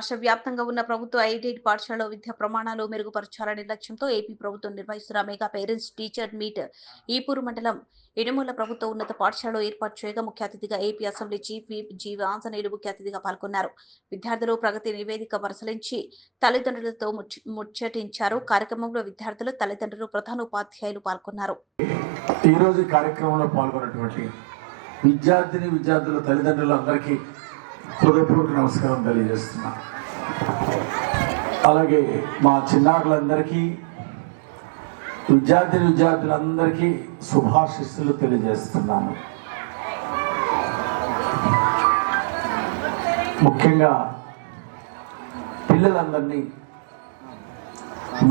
రాష్ట్ర వ్యాప్తంగా ఉన్న ప్రభుత్వ ఐటీఐ పాఠశాలలో విద్యా ప్రమాణాలు మెరుగుపరచాలనే లక్ష్యంతో ఏపీ ప్రభుత్వం నిర్వహిస్తున్న mega parents teacher meet Eepuru మండలం ఇనుమూల ప్రభుత్వ ఉన్నత పాఠశాలలో ఏర్పాటు చేయగా ముఖ్య అతిథిగా AP assembly chief whip Anjaneyulu ముఖ్య అతిథిగా పాల్గొన్నారు. విద్యార్థులు ప్రగతి నివేదిక పరిశీలించి తల్లిదండ్రులతో ముచ్చటించారు. కార్యక్రమంలో విద్యార్థులు తల్లిదండ్రులు ప్రధాన ఉపాధ్యాయులు పాల్గొన్నారు. కార్యక్రమంలో పాల్గొన్నటువంటి విద్యార్థిని విద్యార్థుల తల్లిదండ్రులందరికీ హృదయపూర్వక నమస్కారం తెలియజేస్తున్నా. అలాగే మా చిన్నారులందరికీ విద్యార్థిని విద్యార్థులందరికీ శుభాశిస్సులు తెలియజేస్తున్నాను. ముఖ్యంగా పిల్లలందరినీ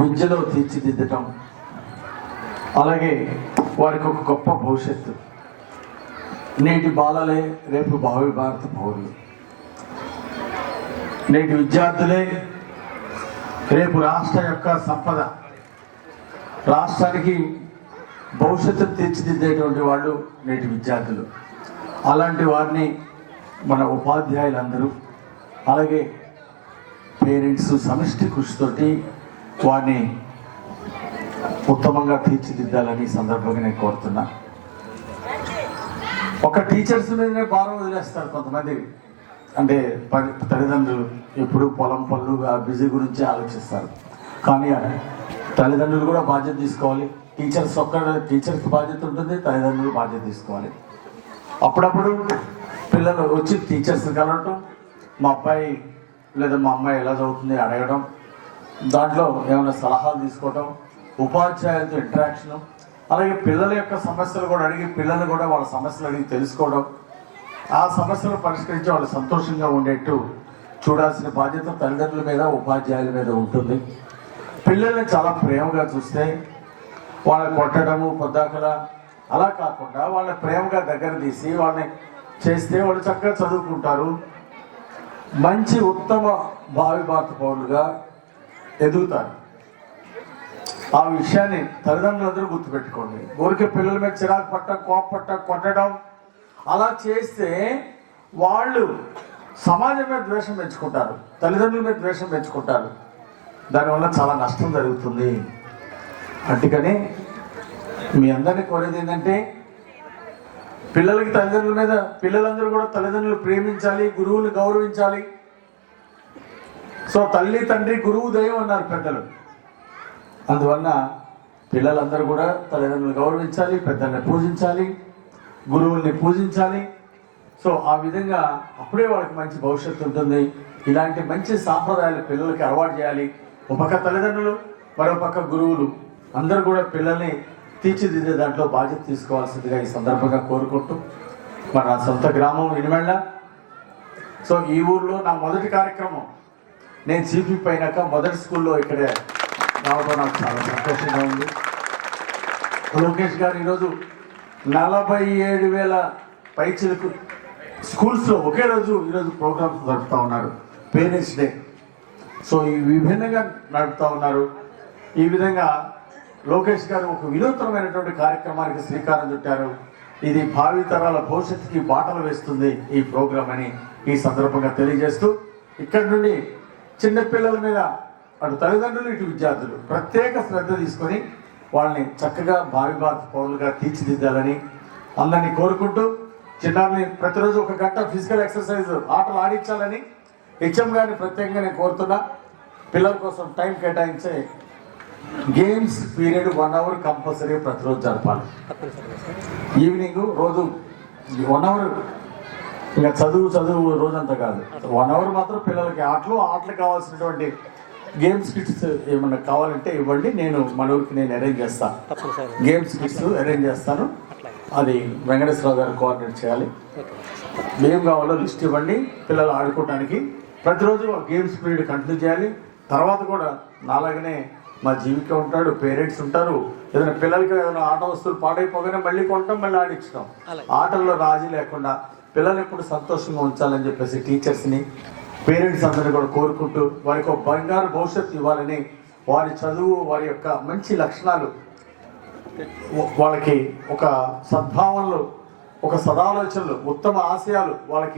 విద్యలో తీర్చిదిద్దటం అలాగే వారికి ఒక గొప్ప భవిష్యత్తు. నేటి బాలలే రేపు భావి భారత పౌరులు. నేటి విద్యార్థులే రేపు రాష్ట్ర యొక్క సంపద రాష్ట్రానికి భవిష్యత్తు తీర్చిదిద్దేటువంటి వాళ్ళు నేటి విద్యార్థులు. అలాంటి వారిని మన ఉపాధ్యాయులందరూ అలాగే పేరెంట్స్ సమిష్టి కృషితోటి వారిని ఉత్తమంగా తీర్చిదిద్దాలని సందర్భంగా నేను కోరుతున్నా. ఒక టీచర్స్ మీదనే భారం వదిలేస్తారు కొంతమంది. అంటే తల్లిదండ్రులు ఎప్పుడు పొలం పనులు బిజీ గురించి ఆలోచిస్తారు. కానీ తల్లిదండ్రులు కూడా బాధ్యత తీసుకోవాలి. టీచర్స్ ఒక్క టీచర్స్ బాధ్యత ఉంటుంది తల్లిదండ్రులు బాధ్యత తీసుకోవాలి. అప్పుడప్పుడు పిల్లలు వచ్చి టీచర్స్ కలవటం మా అబ్బాయి లేదా మా అమ్మాయి ఎలా చదువుతుంది అడగడం దాంట్లో ఏమైనా సలహాలు తీసుకోవటం ఉపాధ్యాయులతో ఇంటరాక్షన్ అలాగే పిల్లల యొక్క సమస్యలు కూడా అడిగి పిల్లలు కూడా వాళ్ళ సమస్యలు అడిగి తెలుసుకోవడం ఆ సమస్యలు పరిష్కరించి వాళ్ళు సంతోషంగా ఉండేట్టు చూడాల్సిన బాధ్యత తల్లిదండ్రుల మీద ఉపాధ్యాయుల మీద ఉంటుంది. పిల్లల్ని చాలా ప్రేమగా చూస్తే వాళ్ళని కొట్టడము పొద్దాకల అలా కాకుండా వాళ్ళని ప్రేమగా దగ్గర తీసి వాళ్ళని చేస్తే వాళ్ళు చక్కగా చదువుకుంటారు. మంచి ఉత్తమ భావి భారత పౌరులుగా ఎదుగుతారు. ఆ విషయాన్ని తల్లిదండ్రులందరూ గుర్తుపెట్టుకోండి. ఊరికే పిల్లల మీద చిరాకు పట్ట కోపట్ట కొట్టడం అలా చేస్తే వాళ్ళు సమాజం మీద ద్వేషం పెంచుకుంటారు తల్లిదండ్రుల మీద ద్వేషం పెంచుకుంటారు. దానివల్ల చాలా నష్టం జరుగుతుంది. అందుకని మీ అందరినీ కోరేది ఏంటంటే పిల్లలకి తల్లిదండ్రుల మీద పిల్లలందరూ కూడా తల్లిదండ్రులు ప్రేమించాలి గురువుని గౌరవించాలి. సో తల్లి తండ్రి గురువు దైవం అన్నారు పెద్దలు. అందువల్ల పిల్లలందరూ కూడా తల్లిదండ్రులు గౌరవించాలి పెద్దల్ని పూజించాలి. గురువుల్ని పూజించాలి. సో ఆ విధంగా అప్పుడే వాళ్ళకి మంచి భవిష్యత్తు ఉంటుంది. ఇలాంటి మంచి సాంప్రదాయాలు పిల్లలకి అలవాటు చేయాలి. ఒక పక్క తల్లిదండ్రులు మరో పక్క గురువులు. అందరూ కూడా పిల్లల్ని తీర్చిదిద్దే దాంట్లో బాధ్యత తీసుకోవాల్సిందిగా ఈ సందర్భంగా కోరుకుంటూ మన నా సొంత గ్రామం ఇనిమెళ్ళ. సో ఈ ఊర్లో నా మొదటి కార్యక్రమం. నేను చీఫ్ అయినాక మొదటి స్కూల్లో ఇక్కడే రావడం నాకు చాలా సంతోషంగా ఉంది. లోకేష్ గారు ఈరోజు నలభై ఏడు వేల పైచలకు స్కూల్స్లో ఒకే రోజు ఈరోజు ప్రోగ్రామ్స్ నడుపుతూ ఉన్నారు పేరెంట్స్ డే. సో ఈ విభిన్నంగా నడుపుతూ ఉన్నారు. ఈ విధంగా లోకేష్ గారు ఒక వినూత్నమైనటువంటి కార్యక్రమానికి శ్రీకారం చుట్టారు. ఇది భావితరాల భవిష్యత్తుకి బాటలు వేస్తుంది ఈ ప్రోగ్రామ్ అని ఈ సందర్భంగా తెలియజేస్తూ ఇక్కడి నుండి చిన్నపిల్లల మీద అటు తల్లిదండ్రులు ఇటు విద్యార్థులు ప్రత్యేక శ్రద్ధ తీసుకొని వాళ్ళని చక్కగా భావి భారత పౌరులుగా తీర్చిదిద్దాలని అందరినీ కోరుకుంటూ చిన్నారిని ప్రతిరోజు ఒక గంట ఫిజికల్ ఎక్సర్సైజ్ ఆటలు ఆడించాలని హెచ్ఎం గారిని ప్రత్యేకంగా నేను కోరుతున్నా. పిల్లల కోసం టైం కేటాయించే games period one hour compulsory ప్రతిరోజు జరపాలి. ఈవినింగ్ రోజు వన్ అవర్ ఇంకా చదువు చదువు రోజంతా కాదు. వన్ అవర్ మాత్రం పిల్లలకి ఆటలు ఆటలు కావాల్సినటువంటి గేమ్స్ కిట్స్ ఏమన్నా కావాలంటే ఇవ్వండి. నేను మన ఊరికి నేను అరేంజ్ చేస్తాను గేమ్స్ కిట్స్ అరేంజ్ చేస్తాను. అది వెంకటేశ్వరరావు గారు కోఆర్డినేట్ చేయాలి. ఏం కావాలో లిస్ట్ ఇవ్వండి. పిల్లలు ఆడుకోవడానికి ప్రతిరోజు గేమ్స్ పీరియడ్ కంటిన్యూ చేయాలి. తర్వాత కూడా నాలాగనే మా జీవిక ఉంటాడు పేరెంట్స్ ఉంటారు. ఏదైనా పిల్లలకి ఏదైనా ఆట వస్తువులు పాడైపోగానే మళ్ళీ కొనటం మళ్ళీ ఆడించడం ఆటల్లో రాజీ లేకుండా పిల్లలు ఎప్పుడు సంతోషంగా ఉంచాలని చెప్పేసి టీచర్స్ని పేరెంట్స్ అందరూ కూడా కోరుకుంటూ వారికి ఒక బంగారు భవిష్యత్తు ఇవ్వాలని వారి చదువు వారి యొక్క మంచి లక్షణాలు వాళ్ళకి ఒక సద్భావనలు ఒక సదాలోచనలు ఉత్తమ ఆశయాలు వాళ్ళకి